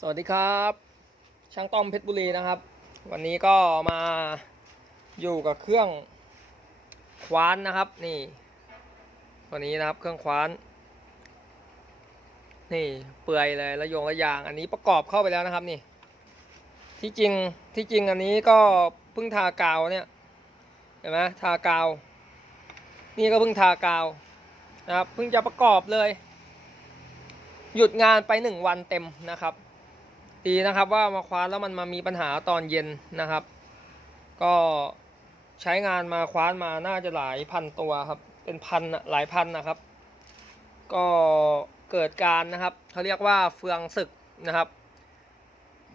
สวัสดีครับ ช่างต้อมเพชรบุรีนะครับ วันนี้ก็มาอยู่กับเครื่องคว้านนะครับ นี่ตัวนี้นะครับเครื่องคว้าน นี่เปื่อยเลยระยงระยาง อันนี้ประกอบเข้าไปแล้วนะครับนี่ ที่จริงที่จริงอันนี้ก็เพิ่งทากาวเนี่ยเห็นไหมทากาว นี่ก็เพิ่งทากาวนะครับเพิ่งจะประกอบเลย หยุดงานไปหนึ่งวันเต็มนะครับ ดีนะครับว่ามาคว้านแล้วมันมามีปัญหาตอนเย็นนะครับ ก็ใช้งานมาคว้านมาน่าจะหลายพันตัวครับ เป็นพันหลายพันนะครับ ก็เกิดการนะครับเขาเรียกว่าเฟืองศึกนะครับ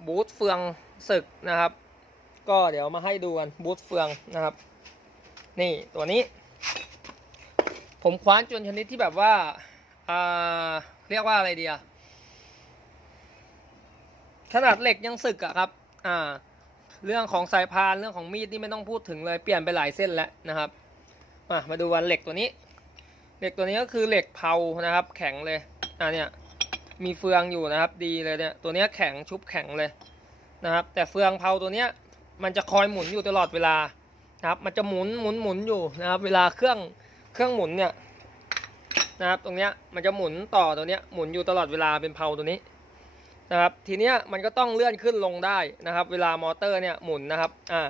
บูทเฟืองศึกนะครับ ก็เดี๋ยวมาให้ดูกันบูทเฟืองนะครับ นี่ตัวนี้ ผมคว้านจนชนิดที่แบบว่าอ่าเรียกว่าอะไรดีอะ ขนาดเหล็กยังสึกอะครับ อ่า เรื่องของสายพานเรื่องของมีดนี่ไม่ต้องพูดถึงเลยเปลี่ยนไปหลายเส้นแล้วนะครับ มามาดูวันเหล็กตัวนี้ เหล็กตัวนี้ก็คือเหล็กเผานะครับ แข็งเลย อ่าเนี่ย มีเฟืองอยู่นะครับ ดีเลยเนี่ย ตัวเนี้ยแข็งชุบแข็งเลยนะครับ แต่เฟืองเผาตัวเนี้ย มันจะคอยหมุนอยู่ตลอดเวลานะครับ มันจะหมุนหมุนหมุนอยู่นะครับ เวลาเครื่องเครื่องหมุนเนี่ยนะครับ ตรงเนี้ยมันจะหมุนต่อตัวเนี้ยหมุนอยู่ตลอดเวลาเป็นเผาตัวนี้ นะครับทีเนี้ยมันก็ต้องเลื่อนขึ้นลงได้นะครับ เวลามอเตอร์เนี่ยหมุนนะครับอ่า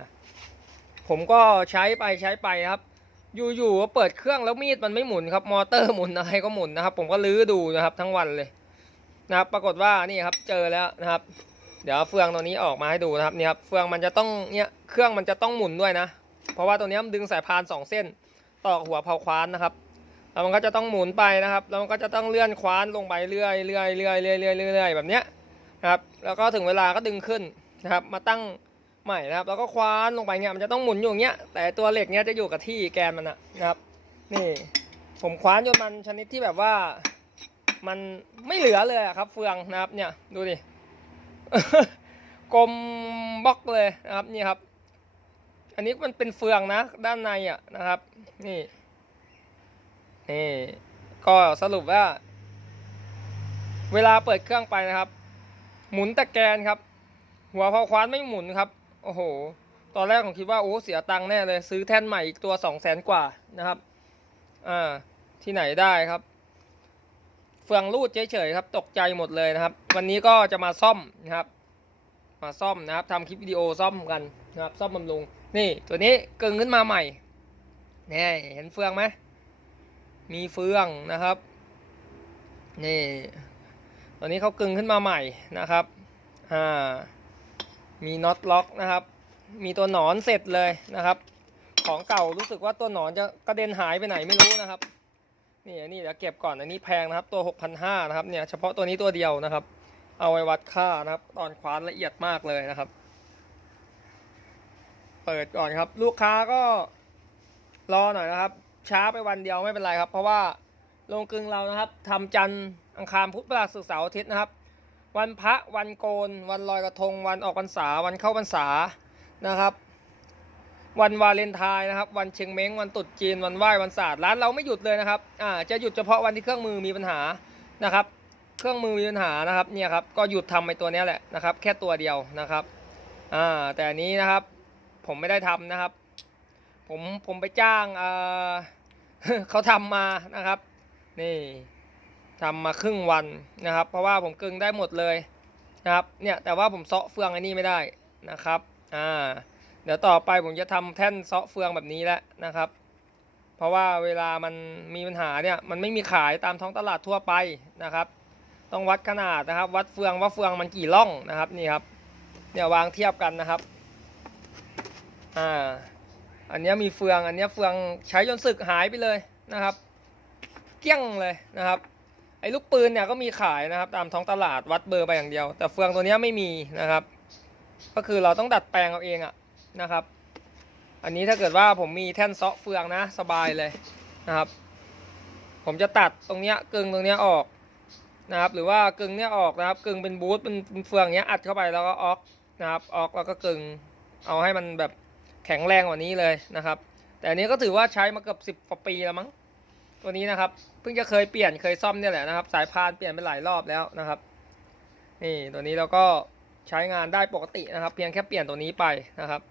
ผมก็ใช้ไปใช้ไปครับอยู่ๆก็เปิดเครื่องแล้วมีดมันไม่หมุนครับมอเตอร์หมุนอะไรก็หมุนนะครับ ผมก็ลื้อดูนะครับทั้งวันเลยนะครับ ปรากฏว่านี่ครับเจอแล้วนะครับ เดี๋ยวเฟืองตัวนี้ออกมาให้ดูนะครับนี่ครับเฟืองมันจะต้องเนี่ยเครื่องมันจะต้องหมุนด้วยนะ เพราะว่าตัวนี้มันดึงสายพานสองเส้นต่อหัวเผาคว้านนะครับแล้วมันก็จะต้องหมุนไปนะครับ แล้วมันก็จะต้องเลื่อนคว้านลงไปเรื่อยเรื่อยเรื่อยเรื่อยเรื่อยเรื่อยแบบเนี้ย นะครับ แล้วก็ถึงเวลาก็ดึงขึ้นนะครับ มาตั้งใหม่นะครับ แล้วก็คว้านลงไปเนี่ยมันจะต้องหมุนอยู่เงี้ย แต่ตัวเหล็กเนี้ยจะอยู่กับที่แกนมันนะนะครับ นี่ ผมคว้านจนมันชนิดที่แบบว่า มันไม่เหลือเลยอะครับ เฟืองนะครับ เนี่ยดูดิกลมบล็อกเลยนะครับนี่ครับ อันนี้มันเป็นเฟืองนะ ด้านในอะนะครับ นี่นี่ก็สรุปว่า เวลาเปิดเครื่องไปนะครับ หมุนตะแกรงครับ หัวเผาควานไม่หมุนครับ โอ้โห ตอนแรกผมคิดว่าโอ้เสียตังค์แน่เลย ซื้อแท่นใหม่อีกตัวสองแสนกว่านะครับ อ่า ที่ไหนได้ครับ เฟืองรูดเฉยๆครับ ตกใจหมดเลยนะครับ วันนี้ก็จะมาซ่อมนะครับ มาซ่อมนะครับทำคลิปวิดีโอซ่อมกันนะครับ ซ่อมบำรุง นี่ ตัวนี้กึ่งขึ้นมาใหม่นี่เห็นเฟืองไหม มีเฟืองนะครับ นี่ ตัวนี้เขากึงขึ้นมาใหม่นะครับ อ่า มีน็อตล็อกนะครับ มีตัวหนอนเสร็จเลยนะครับ ของเก่ารู้สึกว่าตัวหนอนจะกระเด็นหายไปไหนไม่รู้นะครับ นี่นนี้เดี๋ยวเก็บก่อนอันนี้แพงนะครับ ตัว6,500นะครับ เนี่ยเฉพาะตัวนี้ตัวเดียวนะครับ เอาไว้วัดค่านะครับ ตอนคว้านละเอียดมากเลยนะครับ เปิดก่อนครับ ลูกค้าก็รอหน่อยนะครับ ช้าไปวันเดียวไม่เป็นไรครับ เพราะว่าโรงกลึงเรานะครับทำจันทร์ อังคารพุธพฤหัสศุกร์เสาร์อาทิตย์นะครับ วันพระวันโกน วันลอยกระทง วันออกพรรษา วันเข้าพรรษานะครับ วันวาเลนไทน์นะครับ วันเชงเม้งวันตรุษจีน วันไหว้วันศาสตร์ร้านเราไม่หยุดเลยนะครับอ่าจะหยุดเฉพาะวันที่เครื่องมือมีปัญหานะครับ เครื่องมือมีปัญหานะครับเนี่ยครับก็หยุดทำไปตัวนี้แหละนะครับ แค่ตัวเดียวนะครับอ่าแต่อันนี้นะครับผมไม่ได้ทำนะครับ ผมผมไปจ้างเออเขาทำมานะครับ นี่ ทำมาครึ่งวันนะครับ เพราะว่าผมกึ่งได้หมดเลยนะครับเนี่ยแต่ว่าผมเซาะเฟืองอันนี้ไม่ได้นะครับอ่าเดี๋ยวต่อไปผมจะทำแท่นเซาะเฟืองแบบนี้แหละนะครับ เพราะว่าเวลามันมีปัญหาเนี่ยมันไม่มีขายตามท้องตลาดทั่วไปนะครับ ต้องวัดขนาดนะครับ วัดเฟืองว่าเฟืองมันกี่ล่องนะครับนี่ครับเนี่ยวางเทียบกันนะครับอ่าอันนี้มีเฟืองอันนี้เฟืองใช้จนสึกหายไปเลยนะครับ เกี้ยงเลยนะครับ ไอ้ลูกปืนเนี่ยก็มีขายนะครับ ตามท้องตลาดวัดเบอร์ไปอย่างเดียว แต่เฟืองตัวนี้ไม่มีนะครับ ก็คือเราต้องดัดแปลงเอาเองอะนะครับ อันนี้ถ้าเกิดว่าผมมีแท่นเซาะเฟืองนะสบายเลยนะครับ ผมจะตัดตรงเนี้ยกึ่งตรงเนี้ยออกนะครับหรือว่ากึ่งเนี้ยออกนะครับกึ่งเป็นบูทเป็นเป็นเฟืองเนี้ยอัดเข้าไปแล้วก็ออกนะครับออกแล้วก็กึ่งเอาให้มันแบบแข็งแรงกว่านี้เลยนะครับ แต่อันนี้ก็ถือว่าใช้มาเกือบสิบกว่าปีแล้วมั้ง ตัวนี้นะครับ เพิ่งจะเคยเปลี่ยนเคยซ่อมเนี่ยแหละนะครับ สายพานเปลี่ยนไปหลายรอบแล้วนะครับ นี่ตัวนี้เราก็ใช้งานได้ปกตินะครับ เพียงแค่เปลี่ยนตัวนี้ไปนะครับ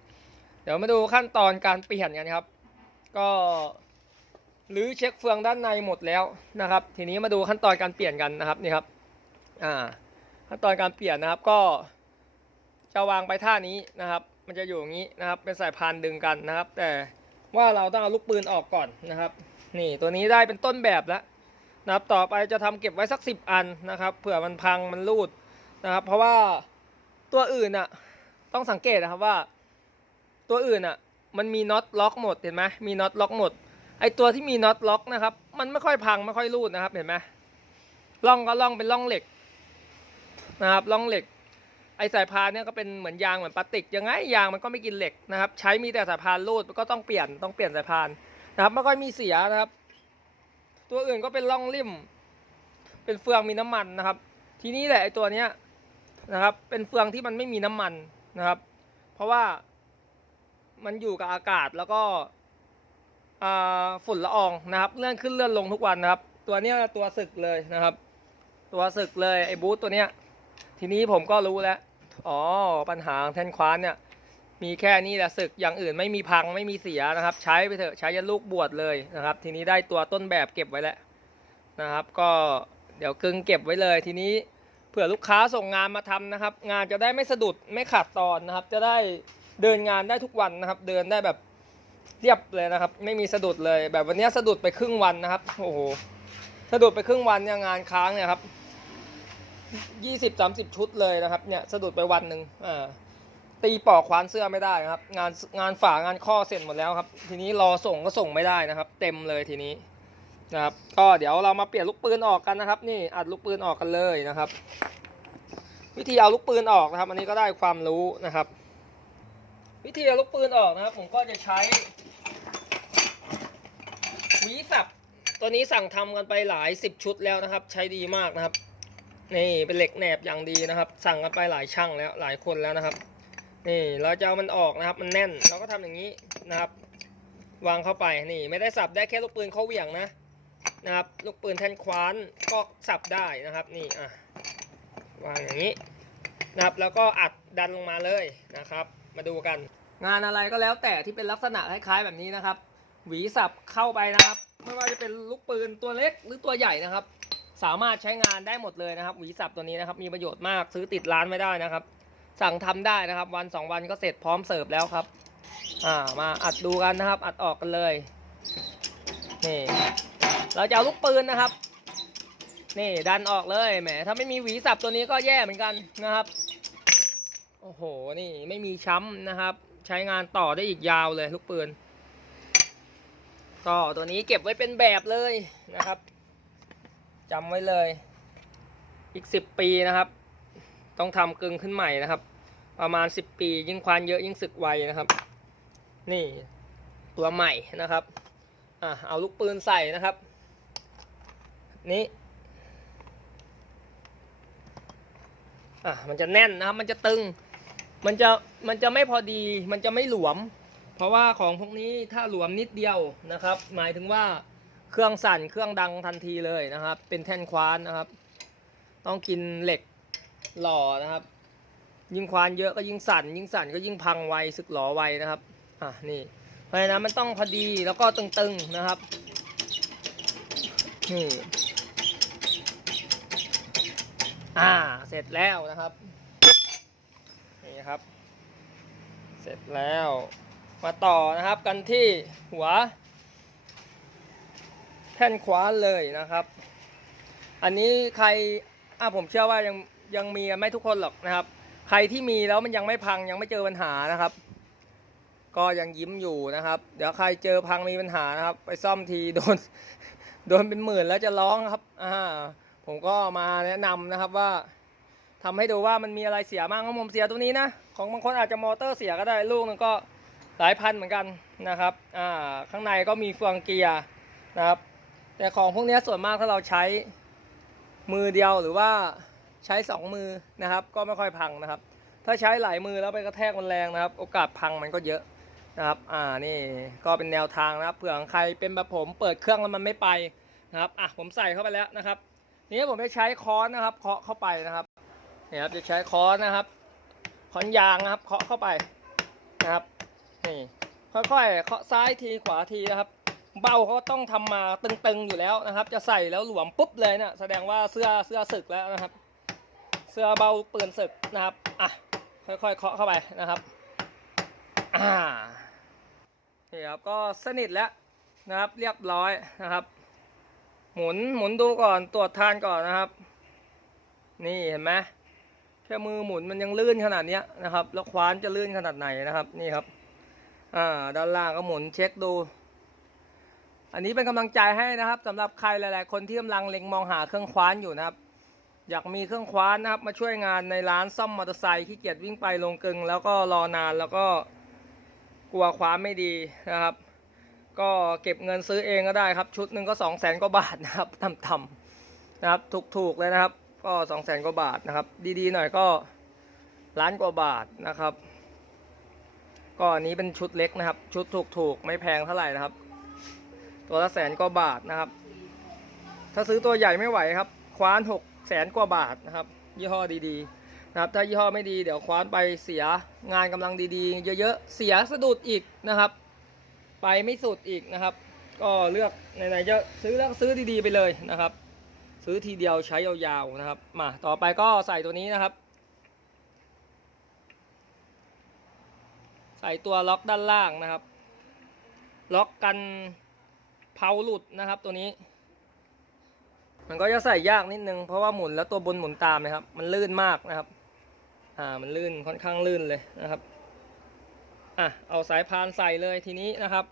เดี๋ยวมาดูขั้นตอนการเปลี่ยนกันครับ ก็หรือเช็คเฟืองด้านในหมดแล้วนะครับ ทีนี้มาดูขั้นตอนการเปลี่ยนกันนะครับนี่ครับอ่าขั้นตอนการเปลี่ยนนะครับก็จะวางไปท่านี้นะครับ มันจะอยู่อย่างนี้นะครับ เป็นสายพานดึงกันนะครับ แต่ว่าเราต้องเอาลูกปืนออกก่อนนะครับ นี่ตัวนี้ได้เป็นต้นแบบแล้วนะครับต่อไปจะทำเก็บไว้สักสิบอันนะครับเผื่อมันพังมันรูดนะครับ เพราะว่าตัวอื่นอะต้องสังเกตนะครับว่า ตัวอื่นอะมันมีน็อตล็อกหมดเห็นไหมมีน็อตล็อกหมดไอตัวที่มีน็อตล็อกนะครับ มันไม่ค่อยพังไม่ค่อยรูดนะครับเห็นไหมร่องก็ร่องเป็นร่องเหล็กนะครับร่องเหล็ก ไอสายพานเนี่ยก็เป็นเหมือนยางเหมือนพลาสติกยังไงยางมันก็ไม่กินเหล็กนะครับ ใช้มีแต่สายพานรูดก็ต้องเปลี่ยนต้องเปลี่ยนสายพาน นะครับไม่ค่อยมีเสียนะครับ ตัวอื่นก็เป็นร่องริ่มเป็นเฟืองมีน้ำมันนะครับ ทีนี้แหละไอตัวเนี้ยนะครับ เป็นเฟืองที่มันไม่มีน้ำมันนะครับ เพราะว่ามันอยู่กับอากาศแล้วก็ฝุ่นละอองนะครับเลื่อนขึ้นเลื่อนลงทุกวันนะครับ ตัวเนี้ยตัวสึกเลยนะครับ ตัวสึกเลยไอ้บูทตัวเนี้ยทีนี้ผมก็รู้แล้ว อ๋อ ปัญหาแทนควานเนี่ย มีแค่นี้แหละสึกอย่างอื่นไม่มีพังไม่มีเสียนะครับ ใช้ไปเถอะใช้ยันลูกบวชเลยนะครับ ทีนี้ได้ตัวต้นแบบเก็บไว้แล้วนะครับ ก็เดี๋ยวกึงเก็บไว้เลยทีนี้เผื่อลูกค้าส่งงานมาทำนะครับ งานจะได้ไม่สะดุดไม่ขาดตอนนะครับ จะได้เดินงานได้ทุกวันนะครับ เดินได้แบบเรียบเลยนะครับ ไม่มีสะดุดเลย แบบวันนี้สะดุดไปครึ่งวันนะครับโอ้โหสะดุดไปครึ่งวันเนี่ยงานค้างเนี่ยครับยี่สิบสามสิบชุดเลยนะครับเนี่ยสะดุดไปวันหนึ่งอ่า ตีปอกควานเสื้อไม่ได้นะครับ งานงานฝางานข้อเสร็จหมดแล้วครับ ทีนี้รอส่งก็ส่งไม่ได้นะครับ เต็มเลยทีนี้นะครับ ก็เดี๋ยวเรามาเปลี่ยนลูกปืนออกกันนะครับ นี่อัดลูกปืนออกกันเลยนะครับ วิธีเอาลูกปืนออกนะครับ อันนี้ก็ได้ความรู้นะครับ วิธีเอาลูกปืนออกนะครับ ผมก็จะใช้หวีสับตัวนี้สั่งทำกันไปหลายสิบชุดแล้วนะครับ ใช้ดีมากนะครับ นี่เป็นเหล็กแหนบอย่างดีนะครับ สั่งกันไปหลายช่างแล้วหลายคนแล้วนะครับ นี่เราจะเอามันออกนะครับ มันแน่นเราก็ทำอย่างนี้นะครับ วางเข้าไปนี่ไม่ได้สับได้แค่ลูกปืนเข้าเหวี่ยงนะนะครับ ลูกปืนแทนคว้านก็สับได้นะครับ นี่อะวางอย่างนี้นะครับแล้วก็อัดดันลงมาเลยนะครับ มาดูกัน งานอะไรก็แล้วแต่ที่เป็นลักษณะคล้ายๆแบบนี้นะครับ หวีสับเข้าไปนะครับ ไม่ว่าจะเป็นลูกปืนตัวเล็กหรือตัวใหญ่นะครับ สามารถใช้งานได้หมดเลยนะครับ หวีสับตัวนี้นะครับ มีประโยชน์มากซื้อติดร้านไม่ได้นะครับ สั่งทำได้นะครับ วันสองวันก็เสร็จพร้อมเสิร์ฟแล้วครับ อ่ามาอัดดูกันนะครับ อัดออกกันเลยนี่เราจะเอาลูกปืนนะครับ นี่ดันออกเลยแหมถ้าไม่มีหวีสับตัวนี้ก็แย่เหมือนกันนะครับโอ้โหนี่ไม่มีช้ำนะครับ ใช้งานต่อได้อีกยาวเลยลูกปืนก็ตัวนี้เก็บไว้เป็นแบบเลยนะครับจำไว้เลย อีกสิบปีนะครับ ต้องทำกึ่งขึ้นใหม่นะครับ ประมาณสิบปี ยิ่งควานเยอะยิ่งสึกไวนะครับ นี่ตัวใหม่นะครับอะเอาลูกปืนใส่นะครับ นี่อะมันจะแน่นนะครับ มันจะตึง มันจะ มันจะไม่พอดี มันจะไม่หลวม เพราะว่าของพวกนี้ถ้าหลวมนิดเดียวนะครับ หมายถึงว่าเครื่องสั่น เครื่องดังทันทีเลยนะครับ เป็นแท่นควานนะครับ ต้องกินเหล็กหล่อนะครับ ยิ่งควานเยอะก็ยิ่งสั่น ยิ่งสั่นก็ยิ่งพังไวสึกหลอไวนะครับอะนี่เพราะฉะนั้นมันต้องพอดีแล้วก็ตึงๆนะครับนี่อ่าเสร็จแล้วนะครับนี่ครับ เสร็จแล้วมาต่อนะครับกันที่หัว แท่นขวาเลยนะครับ อันนี้ใครอะผมเชื่อว่ายังยังมีไม่ทุกคนหรอกนะครับ ใครที่มีแล้วมันยังไม่พังยังไม่เจอปัญหานะครับ ก็ยังยิ้มอยู่นะครับ เดี๋ยวใครเจอพังมีปัญหานะครับ ไปซ่อมทีโดนโดนเป็นหมื่นแล้วจะร้องครับอ่าผมก็มาแนะนำนะครับว่าทำให้ดูว่ามันมีอะไรเสียบ้างของผมเสียตัวนี้นะของบางคนอาจจะมอเตอร์เสียก็ได้ลูกนึงก็หลายพันเหมือนกันนะครับอ่าข้างในก็มีเฟืองเกียร์นะครับ แต่ของพวกนี้ส่วนมากถ้าเราใช้มือเดียวหรือว่า ใช้สองมือนะครับ ก็ไม่ค่อยพังนะครับ ถ้าใช้หลายมือแล้วไปกระแทกมันแรงนะครับ โอกาสพังมันก็เยอะนะครับ อ่า นี่ก็เป็นแนวทางนะครับ เผื่อใครเป็นแบบผมเปิดเครื่องแล้วมันไม่ไปนะครับ อะ ผมใส่เข้าไปแล้วนะครับ นี้ผมจะใช้ค้อนนะครับ เคาะเข้าไปนะครับนี่ครับจะใช้ค้อนนะครับ ค้อนยางนะครับ เคาะเข้าไปนะครับ นี่ ค่อยๆ เคาะซ้ายทีขวาทีนะครับ เบ้าเขาต้องทำมาตึงๆอยู่แล้วนะครับ จะใส่แล้วหลวมปุ๊บเลยเนี่ยแสดงว่าเสื้อเสื้อศึกแล้วนะครับ เสื้อเบ้าปืนศึกนะครับอะค่อยๆเคาะเข้าไปนะครับอ่านี่ครับก็สนิทแล้วนะครับเรียบร้อยนะครับ หมุนหมุนดูก่อนตรวจทานก่อนนะครับ นี่เห็นไหมแค่มือหมุนมันยังลื่นขนาดเนี้ยนะครับ แล้วคว้านจะลื่นขนาดไหนนะครับนี่ครับอ่าด้านล่างก็หมุนเช็คดู อันนี้เป็นกำลังใจให้นะครับสำหรับใครหลาย ๆ คนที่กำลังเล็งมองหาเครื่องคว้านอยู่นะครับ อยากมีเครื่องคว้านนะครับมาช่วยงานในร้านซ่อมมอเตอร์ไซค์ขี้เกียจวิ่งไปลงกึงแล้วก็รอนานแล้วก็กลัวคว้านไม่ดีนะครับ ก็เก็บเงินซื้อเองก็ได้ครับ ชุดหนึ่งก็สองแสนกว่าบาทนะครับต่ำๆนะครับถูกๆเลยนะครับ ก็สองแสนกว่าบาทนะครับ ดีๆหน่อยก็ล้านกว่าบาทนะครับ ก็อันนี้เป็นชุดเล็กนะครับ ชุดถูกๆไม่แพงเท่าไหร่นะครับ ตัวละแสนกว่าบาทนะครับ ถ้าซื้อตัวใหญ่ไม่ไหวครับคว้านหก แสนกว่าบาทนะครับ ยี่ห้อดีๆนะครับ ถ้ายี่ห้อไม่ดีเดี๋ยวคว้านไปเสียงานกำลังดีๆ เยอะๆ เสียสะดุดอีกนะครับ ไปไม่สุดอีกนะครับ ก็เลือกไหนๆจะซื้อแล้วก็ซื้อดีๆไปเลยนะครับ ซื้อทีเดียวใช้ยาวๆนะครับ มาต่อไปก็ใส่ตัวนี้นะครับ ใส่ตัวล็อกด้านล่างนะครับ ล็อกกันเผาหลุดนะครับตัวนี้ มันก็จะใส่ยากนิดนึง เพราะว่าหมุนแล้วตัวบนหมุนตามนะครับ มันลื่นมากนะครับ อ่า มันลื่นค่อนข้างลื่นเลยนะครับ อะ เอาสายพานใส่เลยทีนี้นะครับ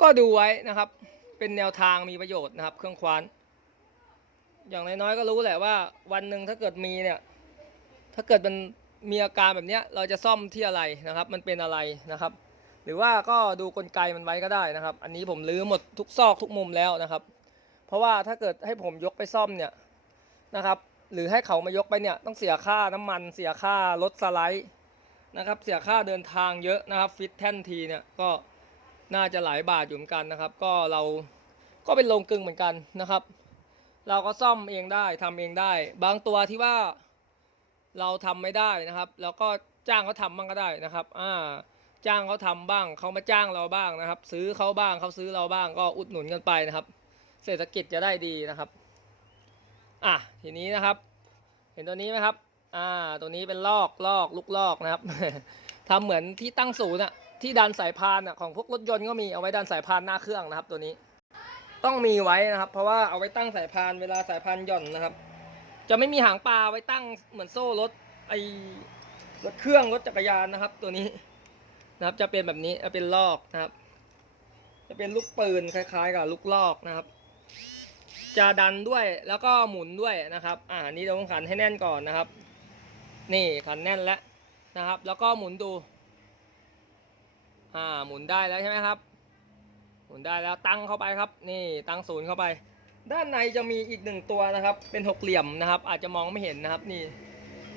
ก็ดูไว้นะครับ เป็นแนวทางมีประโยชน์นะครับ เครื่องคว้าน อย่างน้อยๆก็รู้แหละว่า วันหนึ่งถ้าเกิดมีเนี่ย ถ้าเกิดมันมีอาการแบบเนี้ยเราจะซ่อมที่อะไรนะครับ มันเป็นอะไรนะครับ หรือว่าก็ดูกลไกมันไว้ก็ได้นะครับ อันนี้ผมรื้อหมดทุกซอกทุกมุมแล้วนะครับ เพราะว่าถ้าเกิดให้ผมยกไปซ่อมเนี่ยนะครับ หรือให้เขามายกไปเนี่ยต้องเสียค่าน้ำมัน เสียค่ารถสไลด์นะครับ เสียค่าเดินทางเยอะนะครับฟิตแท่นทีเนี่ยก็น่าจะหลายบาทอยู่เหมือนกันนะครับ ก็เราก็เป็นโรงกลึงเหมือนกันนะครับ เราก็ซ่อมเองได้ทำเองได้ บางตัวที่ว่าเราทำไม่ได้นะครับ แล้วก็จ้างเขาทำบ้างก็ได้นะครับ อ่า จ้างเขาทำบ้าง เขามาจ้างเราบ้างนะครับ ซื้อเขาบ้างเขาซื้อเราบ้างก็อุดหนุนกันไปนะครับ เศรษฐกิจจะได้ดีนะครับ อะทีนี้นะครับ เห็นตัวนี้ไหมครับ อ่า ตัวนี้เป็นลอกลอกลูกลอกนะครับทำเหมือนที่ตั้งศูนย์อะที่ดันสายพานอะของพวกรถยนต์ก็มีเอาไว้ดันสายพานหน้าเครื่องนะครับ ตัวนี้ต้องมีไว้นะครับ เพราะว่าเอาไว้ตั้งสายพานเวลาสายพานหย่อนนะครับ จะไม่มีหางปลาไว้ตั้งเหมือนโซ่รถไอรถเครื่องรถจักรยานนะครับ ตัวนี้ นะครับ จะเป็นแบบนี้จะเป็นลอกนะครับ จะเป็นลูกปืนคล้าย ๆ กับลูกลอกนะครับ จะดันด้วยแล้วก็หมุนด้วยนะครับ อ่านี่เราต้องขันให้แน่นก่อนนะครับ นี่ขันแน่นแล้วนะครับ แล้วก็หมุนดู อ่าหมุนได้แล้วใช่ไหมครับ หมุนได้แล้วตั้งเข้าไปครับ นี่ตั้งศูนย์เข้าไป ด้านในจะมีอีกหนึ่งตัวนะครับ เป็นหกเหลี่ยมนะครับ อาจจะมองไม่เห็นนะครับ นี่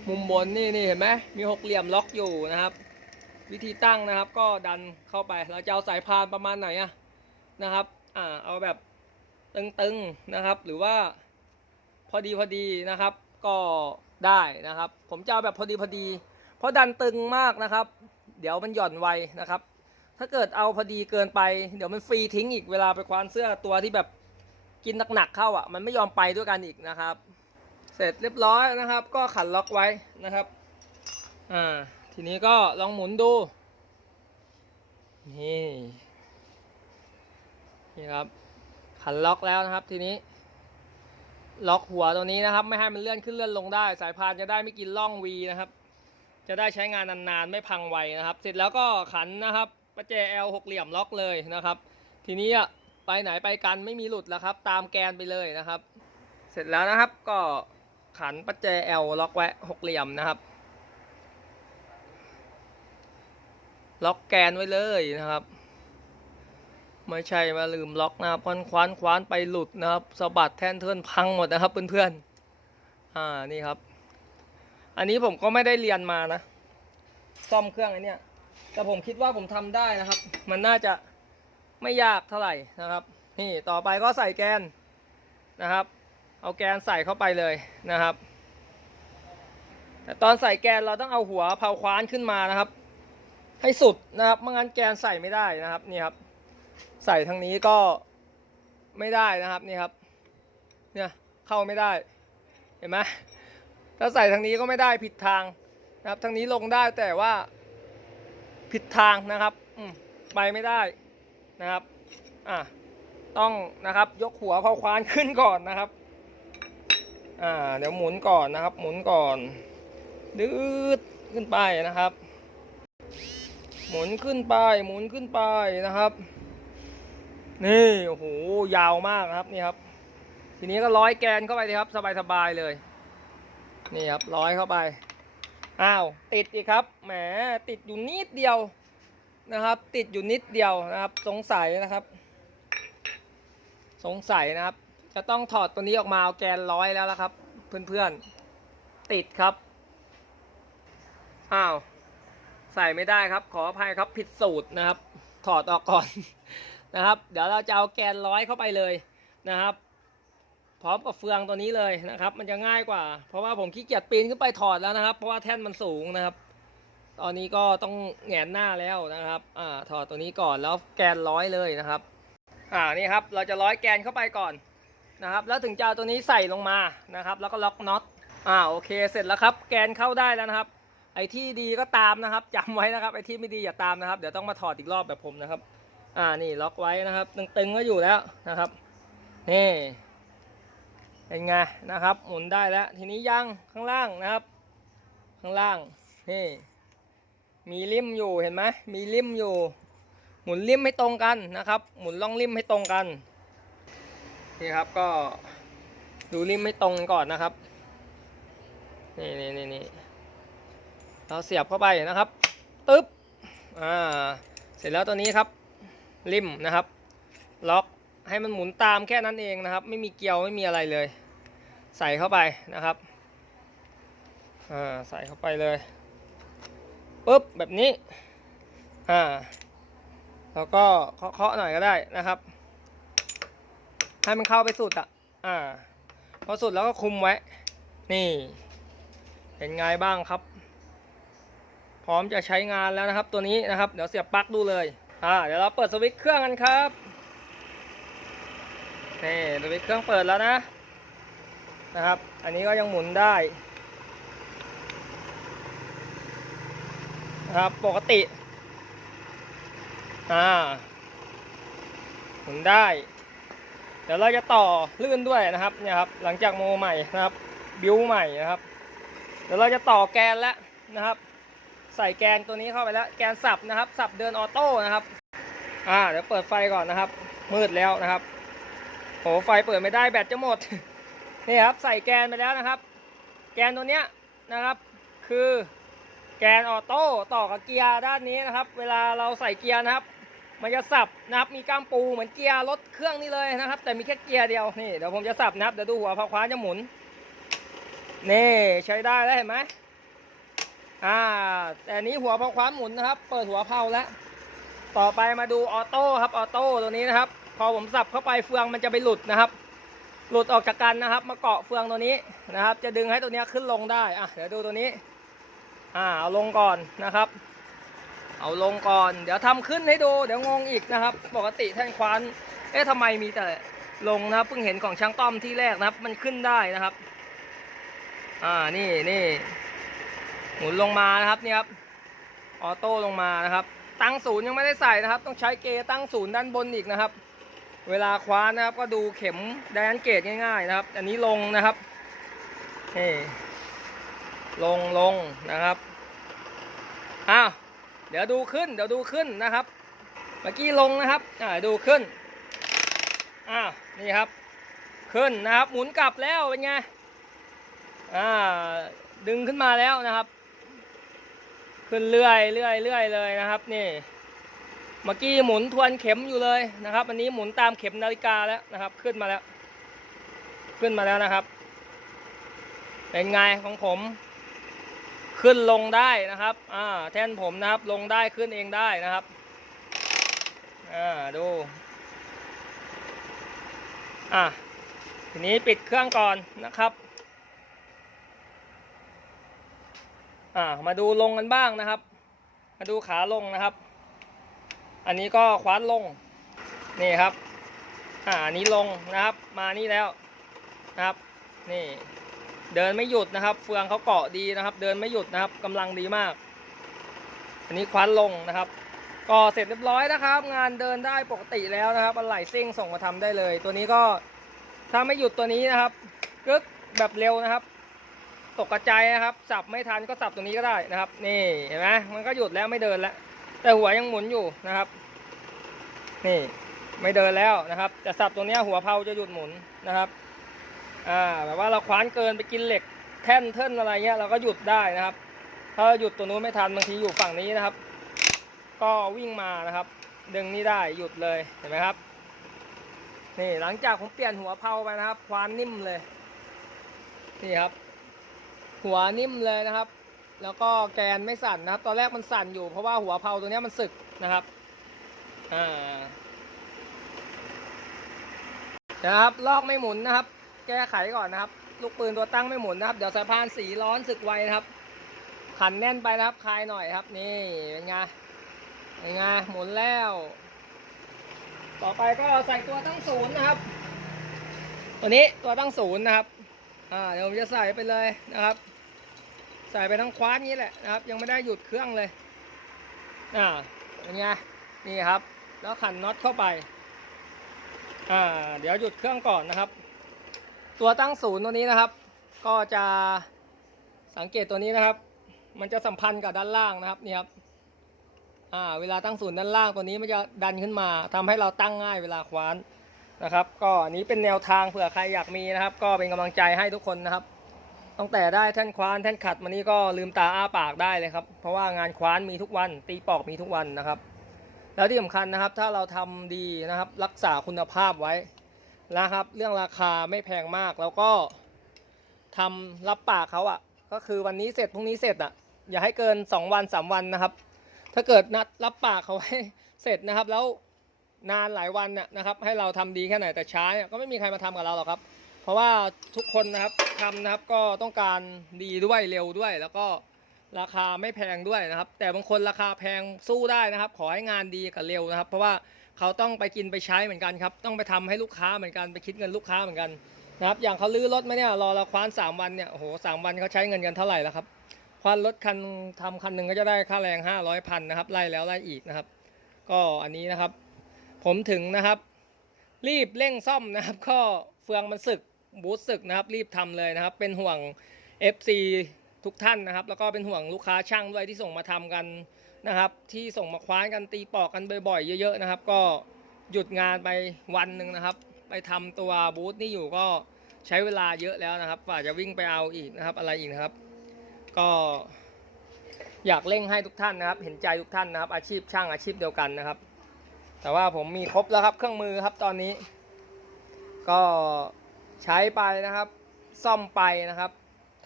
มุมบนนี่นี่เห็นไหมมีหกเหลี่ยมล็อกอยู่นะครับ วิธีตั้งนะครับ ก็ดันเข้าไปเราจะเอาสายพานประมาณไหนอะนะครับอ่าเอาแบบตึงๆนะครับ หรือว่าพอดีพอดีนะครับ ก็ได้นะครับ ผมจะเอาแบบพอดีพอดี เพราะดันตึงมากนะครับ เดี๋ยวมันหย่อนไวนะครับ ถ้าเกิดเอาพอดีเกินไป เดี๋ยวมันฟรีทิ้งอีกเวลาไปควานเสื้อตัวที่แบบกินหนักๆเข้าอะ มันไม่ยอมไปด้วยกันอีกนะครับ เสร็จเรียบร้อยนะครับ ก็ขันล็อกไว้นะครับอ่า ทีนี้ก็ลองหมุนดู นี่ นี่ครับ ขันล็อกแล้วนะครับทีนี้ ล็อกหัวตัวนี้นะครับ ไม่ให้มันเลื่อนขึ้นเลื่อนลงได้ สายพานจะได้ไม่กินล่องวีนะครับ จะได้ใช้งานนานๆ ไม่พังไวนะครับ เสร็จแล้วก็ขันนะครับประแจ L หกเหลี่ยมล็อกเลยนะครับ ทีนี้อะไปไหนไปกันไม่มีหลุดแล้วครับ ตามแกนไปเลยนะครับ เสร็จแล้วนะครับก็ขันประแจ L ล็อกไว้หกเหลี่ยมนะครับ ล็อกแกนไว้เลยนะครับ ไม่ใช่มาลืมล็อกนะครับคว้านคว้านคว้านไปหลุดนะครับสะบัดแท่นเทินพังหมดนะครับเพื่อนๆอ่านี่ครับ อันนี้ผมก็ไม่ได้เรียนมานะ ซ่อมเครื่องไอันเนี้ยแต่ผมคิดว่าผมทำได้นะครับ มันน่าจะไม่ยากเท่าไหร่นะครับ นี่ต่อไปก็ใส่แกนนะครับ เอาแกนใส่เข้าไปเลยนะครับแต่ตอนใส่แกนเราต้องเอาหัวเผาคว้านขึ้นมานะครับ ให้สุดนะครับไม่งั้นแกนใส่ไม่ได้นะครับนี่ครับ ใส่ทางนี้ก็ไม่ได้นะครับนี่ครับ เนี่ยเข้าไม่ได้ เห็นไหมถ้าใส่ทางนี้ก็ไม่ได้ผิดทางนะครับทางนี้ลงได้แต่ว่าผิดทางนะครับอืไปไม่ได้นะครับอะต้องนะครับยกหัวเผาคว้านขึ้นก่อนนะครับอ่าเดี๋ยวหมุนก่อนนะครับ หมุนก่อนดืดขึ้นไปนะครับ หมุนขึ้นไป หมุนขึ้นไปนะครับ นี่โอ้โหยาวมากนะครับนี่ครับ ทีนี้ก็ร้อยแกนเข้าไปเลยครับ สบายๆเลย นี่ครับร้อยเข้าไปอ้าวติดอีกครับแหมติดอยู่นิดเดียวนะครับ ติดอยู่นิดเดียวนะครับ สงสัยนะครับ สงสัยนะครับ จะต้องถอดตัวนี้ออกมาเอาแกนร้อยแล้วละครับ เพื่อนๆติดครับอ้าว ใส่ไม่ได้ครับ ขออภัยครับผิดสูตรนะครับ ถอดออกก่อนนะครับ เดี๋ยวเราจะเอาแกนร้อยเข้าไปเลยนะครับ พร้อมกับเฟืองตัวนี้เลยนะครับ มันจะง่ายกว่า เพราะว่าผมขี้เกียจปีนขึ้นไปถอดแล้วนะครับ เพราะว่าแท่นมันสูงนะครับ ตอนนี้ก็ต้องแหงนหน้าแล้วนะครับ อ่า ถอดตัวนี้ก่อนแล้วแกนร้อยเลยนะครับ อ่า นี่ครับ เราจะร้อยแกนเข้าไปก่อนนะครับ แล้วถึงจะเอาตัวนี้ใส่ลงมานะครับ แล้วก็ล็อกน็อต อ่า โอเค เสร็จแล้วครับ แกนเข้าได้แล้วนะครับ ไอ้ที่ดีก็ตามนะครับจำไว้นะครับไอ้ที่ไม่ดีอย่าตามนะครับ เดี๋ยวต้องมาถอดอีกรอบแบบผมนะครับ อ่านี่ล็อกไว้นะครับ ตึงๆก็อยู่แล้วนะครับนี่เป็นไงนะครับหมุนได้แล้ว ทีนี้ยังข้างล่างนะครับ ข้างล่างนี่มีริมอยู่เห็นไหมมีริมอยู่ หมุนริมให้ตรงกันนะครับ หมุนล่องริมให้ตรงกันนี่ครับก็ดูริมให้ตรงก่อนนะครับนี่นี่นี่นี่ เราเสียบเข้าไปนะครับตึ๊บอ่าเสร็จแล้วตัวนี้ครับริมนะครับ ล็อกให้มันหมุนตามแค่นั้นเองนะครับ ไม่มีเกลียวไม่มีอะไรเลย ใส่เข้าไปนะครับอ่าใส่เข้าไปเลยปุ๊บแบบนี้อ่าแล้วก็เคาะๆหน่อยก็ได้นะครับ ให้มันเข้าไปสุดอะอ่าพอสุดแล้วก็คุมไว้ นี่ เป็นไงบ้างครับ พร้อมจะใช้งานแล้วนะครับตัวนี้นะครับ เดี๋ยวเสียบปลั๊กดูเลยอ่าเดี๋ยวเราเปิดสวิตช์เครื่องกันครับนี่สวิตช์เครื่องเปิดแล้วนะนะครับ อันนี้ก็ยังหมุนได้นะครับปกติอ่าหมุนได้ เดี๋ยวเราจะต่อลื่นด้วยนะครับเนี่ยครับหลังจากโมใหม่นะครับ บิวใหม่นะครับ เดี๋ยวเราจะต่อแกนแล้วนะครับ ใส่แกนตัวนี้เข้าไปแล้ว แกนสับนะครับ สับเดินออโต้นะครับ อ่า เดี๋ยวเปิดไฟก่อนนะครับ มืดแล้วนะครับโหไฟเปิดไม่ได้แบตจะหมด นี่ครับ ใส่แกนไปแล้วนะครับ แกนตัวเนี้ยนะครับ คือแกนออโต้ต่อกับเกียร์ด้านนี้นะครับ เวลาเราใส่เกียร์นะครับ มันจะสับนะครับ มีก้ามปูเหมือนเกียร์รถเครื่องนี่เลยนะครับ แต่มีแค่เกียร์เดียว นี่เดี๋ยวผมจะสับนะครับ เดี๋ยวดูหัวพาคว้าจะหมุน นี่ใช้ได้แล้วเห็นไหม อ่า แต่นี้หัวพาคว้านหมุนนะครับ เปิดหัวเพาแล้ว ต่อไปมาดูออโต้ครับ ออโต้ตัวนี้นะครับ พอผมสับเข้าไปเฟืองมันจะไปหลุดนะครับ หลุดออกจากกันนะครับ มาเกาะเฟืองตัวนี้นะครับ จะดึงให้ตัวนี้ขึ้นลงได้ อะ เดี๋ยวดูตัวนี้ อ่า เอาลงก่อนนะครับ เอาลงก่อน เดี๋ยวทำขึ้นให้ดู เดี๋ยวงงอีกนะครับ ปกติแท่นควาน เอ๊ะทำไมมีแต่ลงนะครับ เพิ่งเห็นของช่างต้อมที่แรกนะครับ มันขึ้นได้นะครับ อ่า นี่นี่ มุนลงมานะครับนี่ครับออโต้ลงมานะครับ ตั้งศูนย์ยังไม่ได้ใส่นะครับ ต้องใช้เกย์ตั้งศูนย์ด้านบนอีกนะครับ เวลาคว้านนะครับก็ดูเข็มแดนเกตง่ายๆนะครับ อันนี้ลงนะครับนี่ลงลงนะครับอ้าวเดี๋ยวดูขึ้นเดี๋ยวดูขึ้นนะครับเมื่อกี้ลงนะครับอ่าดูขึ้นอ้าวนี่ครับ ขึ้นนะครับ หมุนกลับแล้วเป็นไงอ่าดึงขึ้นมาแล้วนะครับ ขึ้นเรื่อยเรื่อยเรื่อยเลยนะครับนี่เมื่อกี้หมุนทวนเข็มอยู่เลยนะครับอันนี้หมุนตามเข็มนาฬิกาแล้วนะครับ ขึ้นมาแล้ว ขึ้นมาแล้วนะครับ เป็นไงของผม ขึ้นลงได้นะครับอ่าแท่นผมนะครับลงได้ขึ้นเองได้นะครับอ่าดูอะทีนี้ปิดเครื่องก่อนนะครับ อ่ามาดูลงกันบ้างนะครับ มาดูขาลงนะครับ อันนี้ก็คว้านลงนี่ครับอ่าอันนี้ลงนะครับ มานี่แล้วนะครับ นี่ เดินไม่หยุดนะครับ เฟืองเขาเกาะดีนะครับ เดินไม่หยุดนะครับกำลังดีมาก อันนี้คว้านลงนะครับก็เสร็จเรียบร้อยนะครับ งานเดินได้ปกติแล้วนะครับอะไหล่ซิ่งส่งมาทำได้เลย ตัวนี้ก็ถ้าไม่หยุดตัวนี้นะครับกึกแบบเร็วนะครับ ตกกระจายนะครับ สับไม่ทันก็สับตัวนี้ก็ได้นะครับ นี่เห็นไหมมันก็หยุดแล้วไม่เดินแล้ว แต่หัวยังหมุนอยู่นะครับ นี่ไม่เดินแล้วนะครับแต่สับตัวเนี้หัวเพาจะหยุดหมุนนะครับอ่าแบบว่าเราคว้านเกินไปกินเหล็กแท่นเทินอะไรเงี้ยเราก็หยุดได้นะครับ ถ้าหยุดตัวนู้นไม่ทันบางทีอยู่ฝั่งนี้นะครับ ก็วิ่งมานะครับ ดึงนี่ได้หยุดเลยเห็นไหมครับนี่หลังจากผมเปลี่ยนหัวเพาไปนะครับ คว้านนิ่มเลย นี่ครับ หัวนิ่มเลยนะครับ แล้วก็แกนไม่สั่นนะครับ ตอนแรกมันสั่นอยู่เพราะว่าหัวเพาตัวนี้มันสึกนะครับอ่านะครับลอกไม่หมุนนะครับ แก้ไขก่อนนะครับ ลูกปืนตัวตั้งไม่หมุนนะครับ เดี๋ยวสายพานสีร้อนสึกไวนะครับ ขันแน่นไปนะครับ คลายหน่อยครับ นี่เป็นไงเป็นไงหมุนแล้ว ต่อไปก็ใส่ตัวตั้งศูนย์นะครับ ตัวนี้ตัวตั้งศูนย์นะครับ อ่าเดี๋ยวผมจะใส่ไปเลยนะครับ ใส่ไปทั้งคว้านนี้แหละนะครับ ยังไม่ได้หยุดเครื่องเลยอ่าเป็นไงนี่ครับ แล้วขันน็อตเข้าไปอ่าเดี๋ยวหยุดเครื่องก่อนนะครับ ตัวตั้งศูนย์ตัวนี้นะครับ ก็จะสังเกตตัวนี้นะครับ มันจะสัมพันธ์กับด้านล่างนะครับนี่ครับอ่าเวลาตั้งศูนย์ด้านล่างตัวนี้มันจะดันขึ้นมาทำให้เราตั้งง่ายเวลาคว้านนะครับ ก็อันนี้เป็นแนวทางเผื่อใครอยากมีนะครับ ก็เป็นกำลังใจให้ทุกคนนะครับ ตั้งแต่ได้แท่นคว้านแท่นขัดมานี้ก็ลืมตาอ้าปากได้เลยครับ เพราะว่างานคว้านมีทุกวัน ตีปอกมีทุกวันนะครับ แล้วที่สำคัญนะครับ ถ้าเราทำดีนะครับ รักษาคุณภาพไว้นะครับ เรื่องราคาไม่แพงมากแล้วก็ทำรับปากเขาอะ่ะ ก็คือวันนี้เสร็จพรุ่งนี้เสร็จอะ่ะ อย่าให้เกิน 2 วัน3วันนะครับ ถ้าเกิดนัดรับปากเขาให้เสร็จนะครับ แล้วนานหลายวันน่ะนะครับ ให้เราทำดีแค่ไหนแต่ช้าเนี่ยก็ไม่มีใครมาทำกับเราหรอกครับ เพราะว่าทุกคนนะครับทำนะครับก็ต้องการดีด้วยเร็วด้วย แล้วก็ราคาไม่แพงด้วยนะครับ แต่บางคนราคาแพงสู้ได้นะครับ ขอให้งานดีกับเร็วนะครับ เพราะว่าเขาต้องไปกินไปใช้เหมือนกันครับ ต้องไปทำให้ลูกค้าเหมือนกันไปคิดเงินลูกค้าเหมือนกันนะครับ อย่างเขาลื้อรถมาเนี่ยรอเราคว้าน 3 วันเนี่ยโอ้โหสามวันเขาใช้เงินกันเท่าไหร่แล้วครับคว้านรถคันทำคันหนึ่งก็จะได้ค่าแรง 500พันนะครับไล่แล้วไล่อีกนะครับ ก็อันนี้นะครับ ผมถึงนะครับ รีบเร่งซ่อมนะครับ ก็เฟืองมันสึก บูทสึกนะครับรีบทำเลยนะครับ เป็นห่วง FC ทุกท่านนะครับ แล้วก็เป็นห่วงลูกค้าช่างด้วยที่ส่งมาทำกันนะครับ ที่ส่งมาคว้านกันตีปอกกันบ่อยๆเยอะ ๆนะครับ ก็หยุดงานไปวันหนึ่งนะครับ ไปทำตัวบูธนี่อยู่ก็ใช้เวลาเยอะแล้วนะครับกว่าจะวิ่งไปเอาอีกนะครับ อะไรอีกนะครับ ก็อยากเร่งให้ทุกท่านนะครับ เห็นใจทุกท่านนะครับ อาชีพช่างอาชีพเดียวกันนะครับ แต่ว่าผมมีครบแล้วครับเครื่องมือครับตอนนี้ ก็ ใช้ไปนะครับ ซ่อมไปนะครับ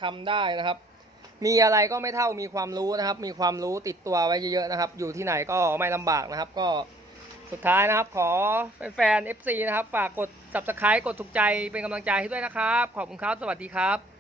ทำได้นะครับ มีอะไรก็ไม่เท่ามีความรู้นะครับ มีความรู้ติดตัวไว้เยอะๆนะครับ อยู่ที่ไหนก็ไม่ลำบากนะครับ ก็สุดท้ายนะครับขอแฟนๆ FC นะครับ ฝากกด subscribe กดถูกใจเป็นกำลังใจให้ด้วยนะครับ ขอบคุณครับ สวัสดีครับ